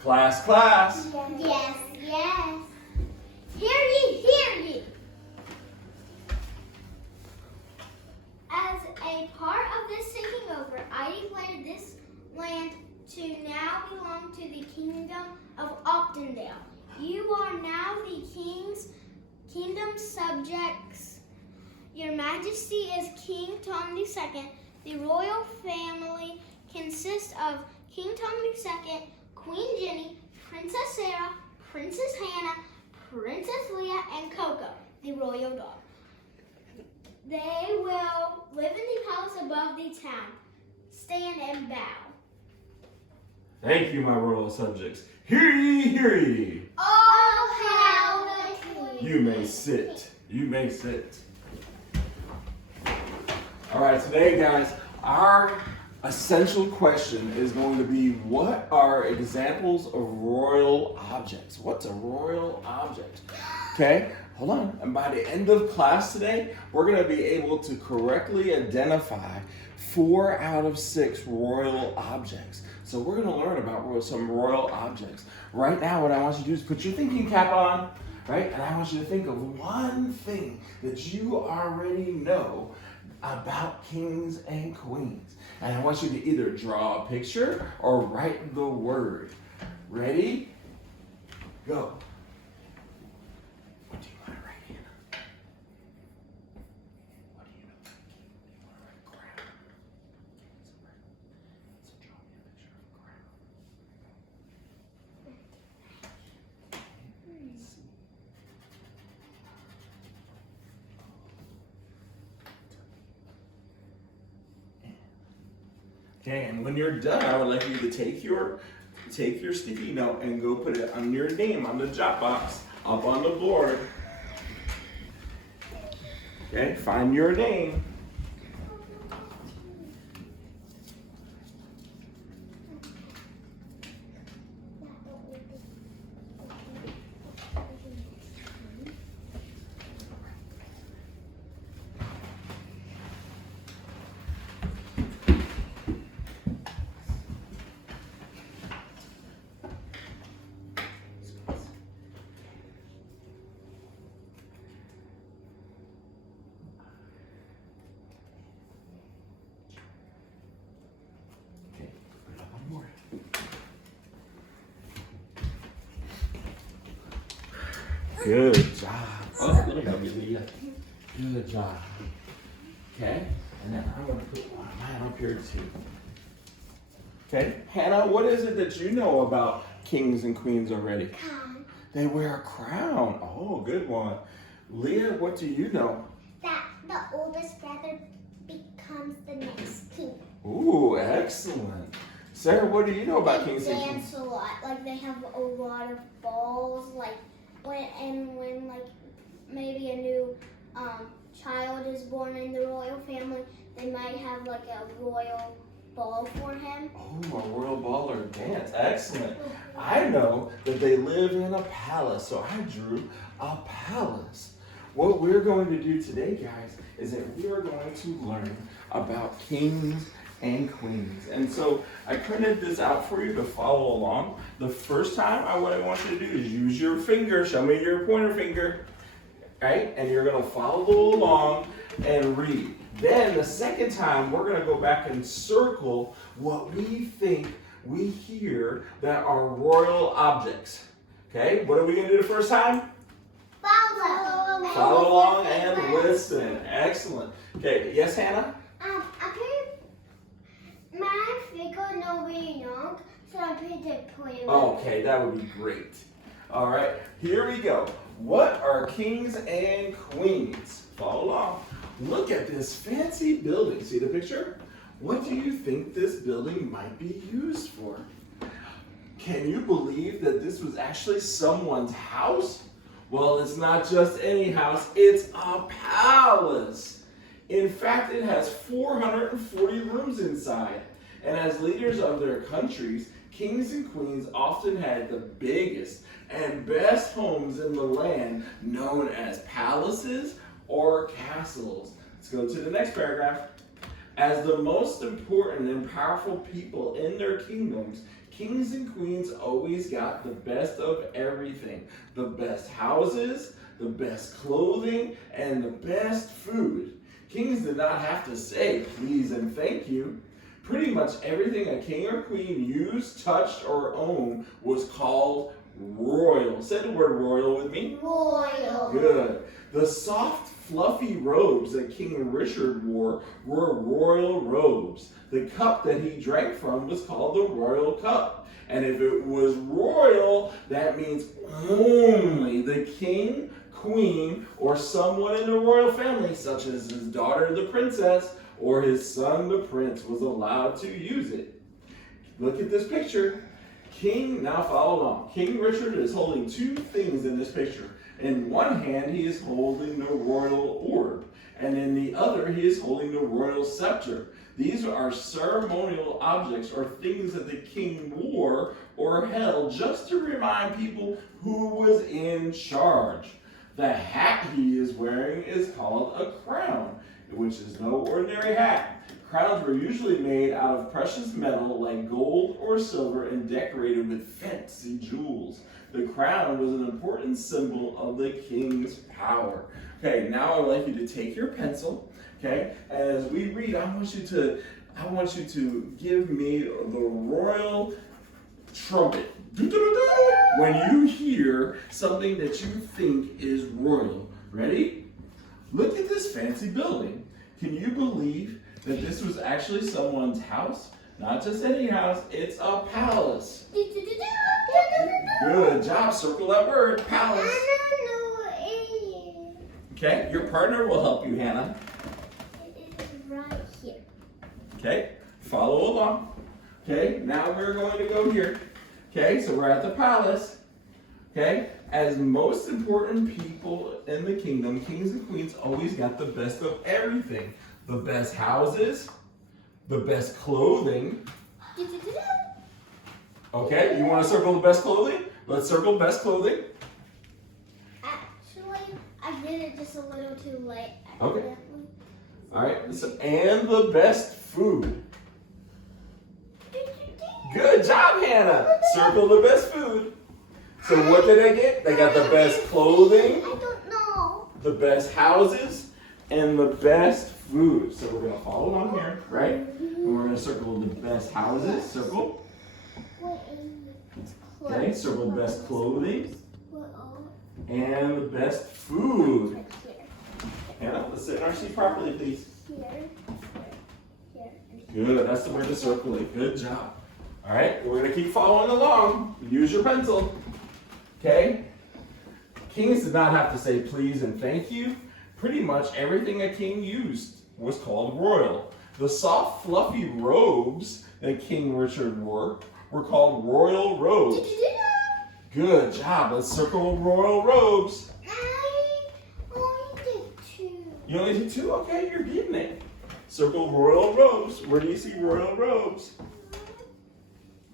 Class, class. Yes, yes. Hear ye, hear ye. As a part of this taking over, I declared this land to now belong to the kingdom of Optendale. You are now the kingdom subjects. Your Majesty is King Tom II. The royal family consists of King Tom II, Queen Jenny, Princess Sarah, Princess Hannah, Princess Leah, and Coco, the royal dog. They will live in the palace above the town. Stand and bow. Thank you, my royal subjects. Hear ye, hear ye. All hail the Queen. You may sit. You may sit. All right, today, guys, our essential question is going to be, what are examples of royal objects? What's a royal object? Okay, hold on. And by the end of class today, we're going to be able to correctly identify 4 out of 6 royal objects. So we're going to learn about some royal objects. Right now, what I want you to do is put your thinking cap on, right? And I want you to think of one thing that you already know about kings and queens. And I want you to either draw a picture or write the word. Ready? Go. What do you want to write, Hannah? What do you know about king? You want to write crown? So draw me a picture of a crown. Okay, and when you're done, I would like you to take your sticky note and go put it on your name on the drop box up on the board. Okay, find your name. Okay, put it up on the board. Good job. Oh, let me help you, Leah. Good job. Okay, and then I'm going to put one of mine up here too. Okay, Hannah, what is it that you know about kings and queens already? Crown. They wear a crown. Oh, good one. Leah, what do you know? That the oldest brother becomes the next king. Ooh, excellent. Sarah, what do you know about They kings and queens? dance a lot. Like they have a lot of balls. Like when like maybe a new child is born in the royal family, they might have like a royal ball for him. Oh, a royal ball or dance. Excellent. I know that they live in a palace, so I drew a palace. What we're going to do today, guys, is that we are going to learn about kings and queens. And so I printed this out for you to follow along. The first time, what I want you to do is use your finger. Show me your pointer finger. Right? And you're going to follow along and read. Then the second time, we're going to go back and circle what we think we hear that are royal objects. Okay? What are we going to do the first time? Follow along and listen. Excellent. Okay, yes, Hannah? I put my finger no very long, so I put the pointer. Okay, that would be great. All right, here we go. What are kings and queens? Follow along. Look at this fancy building. See the picture? What do you think this building might be used for? Can you believe that this was actually someone's house? Well, it's not just any house, it's a palace. In fact, it has 440 rooms inside. And as leaders of their countries, kings and queens often had the biggest and best homes in the land, known as palaces or castles. Let's go to the next paragraph. As the most important and powerful people in their kingdoms, Kings and queens always got the best of everything. The best houses, the best clothing, and the best food. Kings did not have to say please and thank you. Pretty much everything a king or queen used, touched, or owned was called royal. Say the word royal with me. Royal. Good. The soft, fluffy robes that King Richard wore were royal robes. The cup that he drank from was called the royal cup. And if it was royal, that means only the king, queen, or someone in the royal family, such as his daughter, the princess, or his son, the prince, was allowed to use it. Look at this picture. Now follow along. King Richard is holding two things in this picture. In one hand, he is holding the royal orb, and in the other, he is holding the royal scepter. These are ceremonial objects or things that the king wore or held just to remind people who was in charge. The hat he is wearing is called a crown, which is no ordinary hat. Crowns were usually made out of precious metal like gold or silver and decorated with fancy jewels. The crown was an important symbol of the king's power. Okay, now I would like you to take your pencil, okay? As we read, I want you to give me the royal trumpet. When you hear something that you think is royal. Ready? Look at this fancy building. Can you believe that this was actually someone's house? Not just any house, it's a palace. Good job, circle that word, palace. Okay, your partner will help you, Hannah. It is right here. Okay, follow along. Okay, now we're going to go here. Okay, so we're at the palace. Okay, as most important people in the kingdom, kings and queens always got the best of everything. The best houses, the best clothing. Okay, you want to circle the best clothing? Let's circle best clothing. Actually, I did it just a little too late. Okay. All right, so, and the best food. Good job, Hannah. Circle the best food. So what did they get? They got the best clothing, I don't know. the best houses, and the best food. So we're gonna follow along here, right? And we're gonna circle the best houses, circle. Okay, circle the best clothing, and the best food. Hannah, let's sit in our seat properly, please. Good, that's the word to circle it. Good job. All right, we're gonna keep following along. Use your pencil. Okay? Kings did not have to say please and thank you. Pretty much everything a king used was called royal. The soft, fluffy robes that King Richard wore were called royal robes. Good job. Let's circle royal robes. I only did two. You only did two? Okay, you're getting it. Circle royal robes. Where do you see royal robes?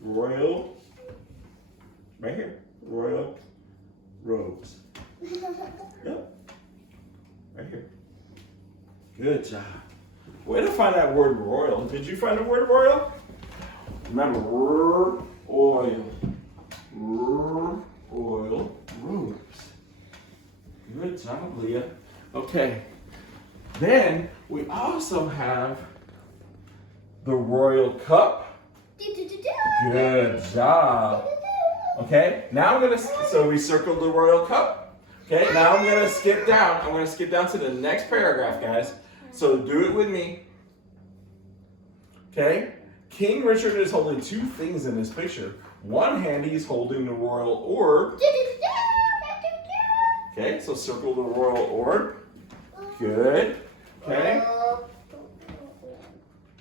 Royal. Right here. Royal robes. Yep. Right here. Good job. Way to find that word royal. Did you find the word royal? Remember, oil. Oil robes. Good job, Leah. Okay. Then we also have the royal cup. Good job. Okay, now I'm gonna, so we circled the royal cup. Okay, now I'm gonna skip down. I'm gonna skip down to the next paragraph, guys. So do it with me. Okay, King Richard is holding two things in this picture. One hand he's holding the royal orb. Okay, so circle the royal orb. Good. Okay.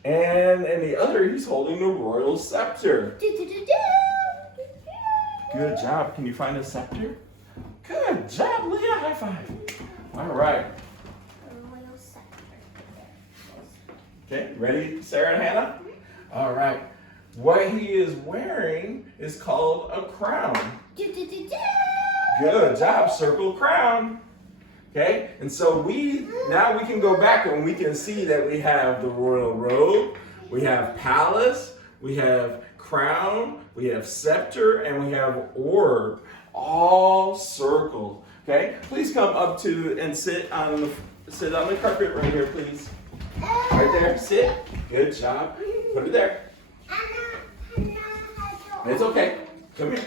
And in the other, he's holding the royal scepter. Good job. Can you find a scepter? Good job, Leah. High five. All right. Okay, ready, Sarah and Hannah? All right. What he is wearing is called a crown. Good job. Circle crown. Okay, and so now we can go back and we can see that we have the royal robe, we have palace, we have crown, we have scepter, and we have orb, all circled. Okay, please come up to and sit on the carpet right here, please. Right there, sit. Good job. Put it there. It's okay. Come here.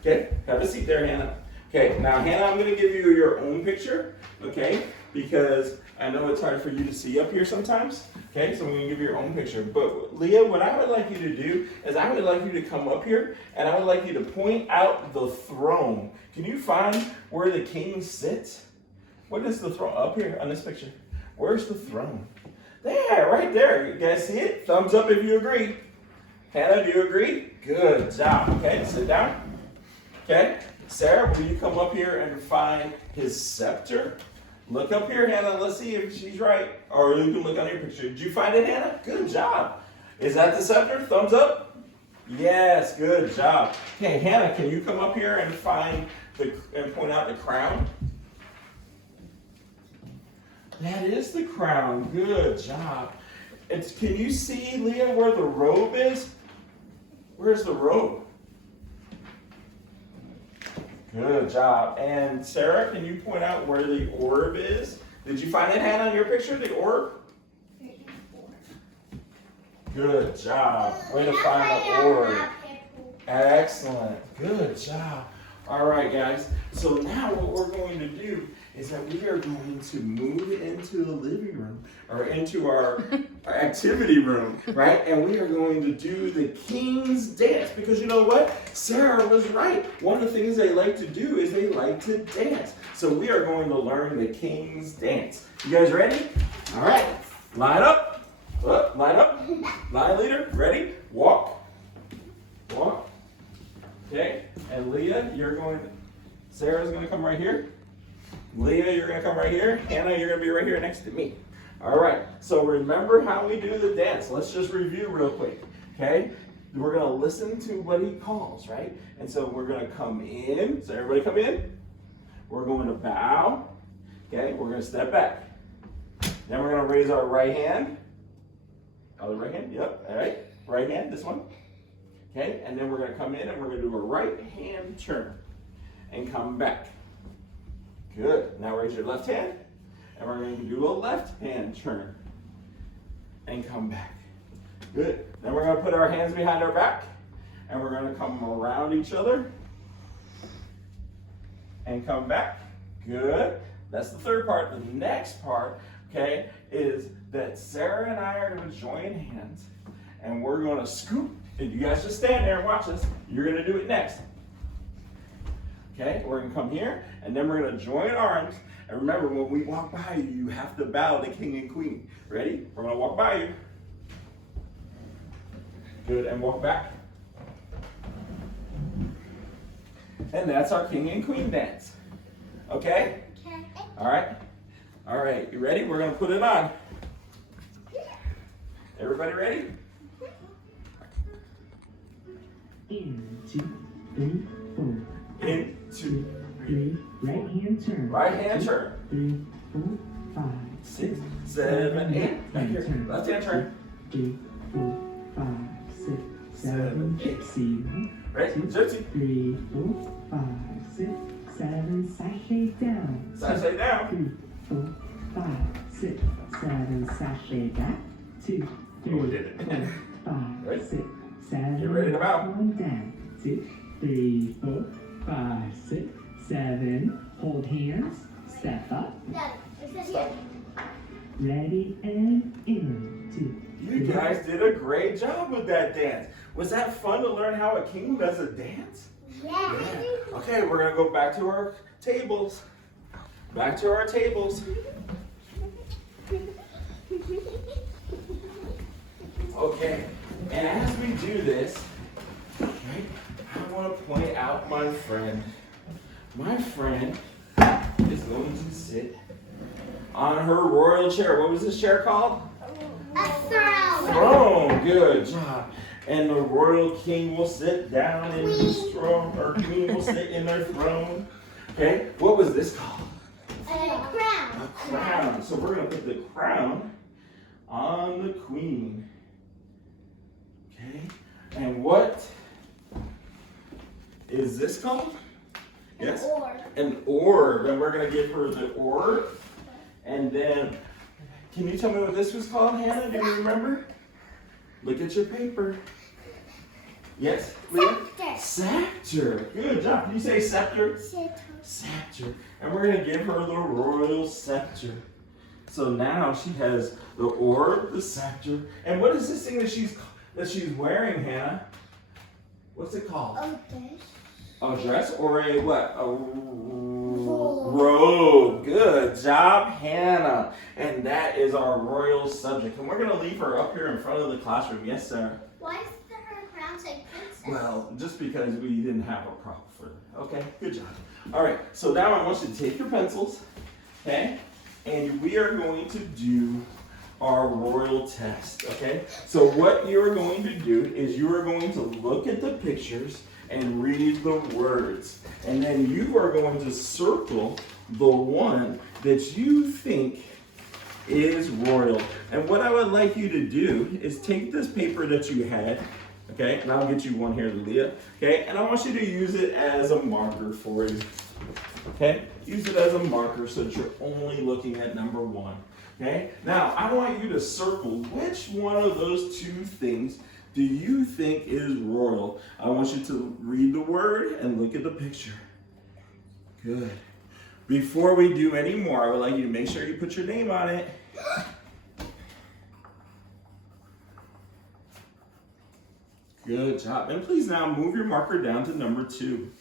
Okay, have a seat there, Hannah. Okay, now Hannah, I'm going to give you your own picture, okay? Because I know it's hard for you to see up here sometimes. Okay, so I'm going to give you your own picture. But Leah, what I would like you to do is I would like you to come up here and I would like you to point out the throne. Can you find where the king sits? What is the throne? Up here on this picture. Where's the throne? There, right there. You guys see it? Thumbs up if you agree. Hannah, do you agree? Good job. Okay, sit down. Okay, Sarah, will you come up here and find his scepter? Look up here, Hannah. Let's see if she's right. Or you can look on your picture. Did you find it, Hannah? Good job. Is that the scepter? Thumbs up. Yes, good job. Okay, Hannah, can you come up here and and point out the crown? That is the crown. Good job. Can you see, Leah, where the robe is? Where's the robe? Good job. And Sarah, can you point out where the orb is? Did you find it, Hannah, in your picture, the orb? Good job. Way to find the orb. Excellent. Good job. All right, guys. So now what we're going to do is that we are going to move into the living room or into our activity room, right? And we are going to do the King's Dance because you know what? Sarah was right. One of the things they like to do is they like to dance. So we are going to learn the King's Dance. You guys ready? All right. Line up. Line up. Line leader. Ready? Walk. Walk. Okay. And Leah, Sarah's going to come right here. Leah, you're going to come right here. Hannah, you're going to be right here next to me. All right. So remember how we do the dance. Let's just review real quick. Okay? We're going to listen to what he calls, right? And so we're going to come in. So everybody come in. We're going to bow. Okay? We're going to step back. Then we're going to raise our right hand. Other right hand. Yep. All right. Right hand. This one. Okay? And then we're going to come in and we're going to do a right hand turn and come back. Good. Now raise your left hand, and we're going to do a left hand turn and come back. Good. Then we're going to put our hands behind our back, and we're going to come around each other and come back. Good. That's the third part. The next part, okay, is that Sarah and I are going to join hands, and we're going to scoop. And you guys just stand there and watch us. You're going to do it next. Okay, we're going to come here, and then we're going to join arms. And remember, when we walk by you, you have to bow to King and Queen. Ready? We're going to walk by you. Good, and walk back. And that's our King and Queen dance. Okay? Okay. All right? All right, you ready? We're going to put it on. Everybody ready? 1, 2, 3, 4. In, 2, 3. Right hand turn. right hand turn. 3, 4, 5, 6, 7, 8. Back here. Left hand turn. 3, 4, 5, 6, 7, 8. See. Right? Gypsy. 3, 4, 5, 6, 7. Sashay down. Sashay down. 3, 4, 5, 6, 7. Sashay back. 2, 3, Oh, we did it. 4, 5, Right. 6, 7. Get ready to bow. One down. 2, 3, 4, 5, 6, 7. Hold hands. Step up. Daddy, it says Stop. here. Ready and in. 2. You guys did a great job with that dance. Was that fun to learn how a king does a dance? Yeah. Okay, we're going to go back to our tables. Back to our tables. Okay, and as we do this, right, I want to point out my friend. My friend is going to sit on her royal chair. What was this chair called? A throne. Throne. Good job. And the royal king will sit down in his throne, or queen will sit in their throne. Okay, what was this called? A crown. A crown. So we're going to put the crown on the queen. Okay. And what is this called? Yes? An orb. And we're going to give her the orb. And then, can you tell me what this was called, Hannah? Do you remember? Look at your paper. Yes, Leah? Scepter. Good job. Can you say scepter? Scepter. And we're going to give her the royal scepter. So now she has the orb, the scepter. And what is this thing that she's wearing, Hannah? What's it called? A dress or a what? A robe. Good job, Hannah. And that is our royal subject. And we're going to leave her up here in front of the classroom. Yes, Sarah? Why is her crown say princess? Well, just because we didn't have a prop for her. Okay, good job. All right, so now I want you to take your pencils, okay? And we are going to do our royal test, okay? So what you're going to do is you are going to look at the pictures and read the words. And then you are going to circle the one that you think is royal. And what I would like you to do is take this paper that you had, okay? And I'll get you one here, Leah, okay? And I want you to use it as a marker for you, okay? Use it as a marker so that you're only looking at number 1, okay? Now, I want you to circle which one of those two things do you think is royal. I want you to read the word and look at the picture. Good. Before we do any more, I would like you to make sure you put your name on it. Good job. And please now move your marker down to number 2.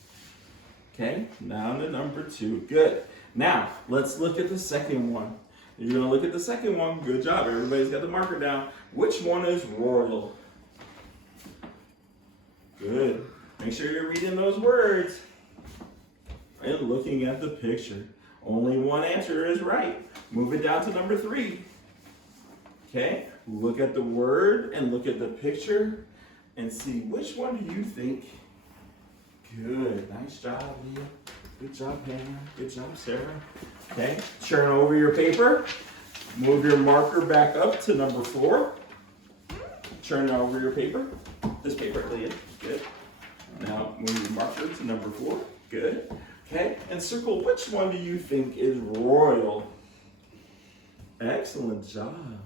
Okay, down to number 2. Good. Now, let's look at the second one. You're going to look at the second one. Good job. Everybody's got the marker down. Which one is royal? Good. Make sure you're reading those words and looking at the picture. Only one answer is right. Move it down to number 3. Okay, look at the word and look at the picture and see which one do you think. Good. Nice job, Leah. Good job, Hannah. Good job, Sarah. Okay, turn over your paper. Move your marker back up to number 4. Turn over your paper. This paper, Leah. Good. Now move your marker to number 4. Good. Okay, and circle which one do you think is royal. Excellent job.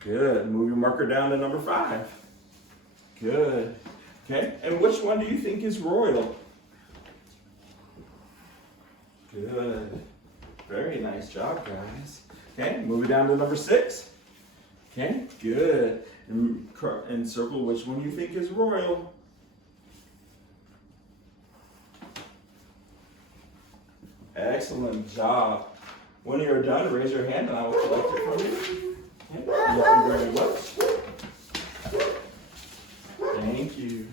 Good. Move your marker down to number 5. Good. Okay, and which one do you think is royal? Good. Very nice job, guys. Okay, move it down to number 6. Okay, good. And circle which one you think is royal. Excellent job. When you're done, raise your hand and I will collect it from you. Okay. Thank you very much. Thank you.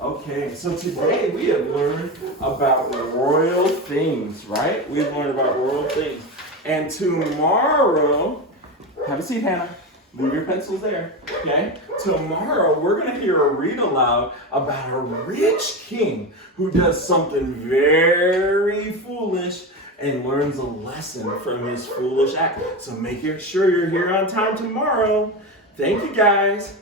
Okay, so today we have learned about royal things, right? We've learned about royal things. And tomorrow, have a seat, Hannah. Leave your pencils there, okay? Tomorrow, we're going to hear a read aloud about a rich king who does something very foolish and learns a lesson from his foolish act. So make sure you're here on time tomorrow. Thank you, guys.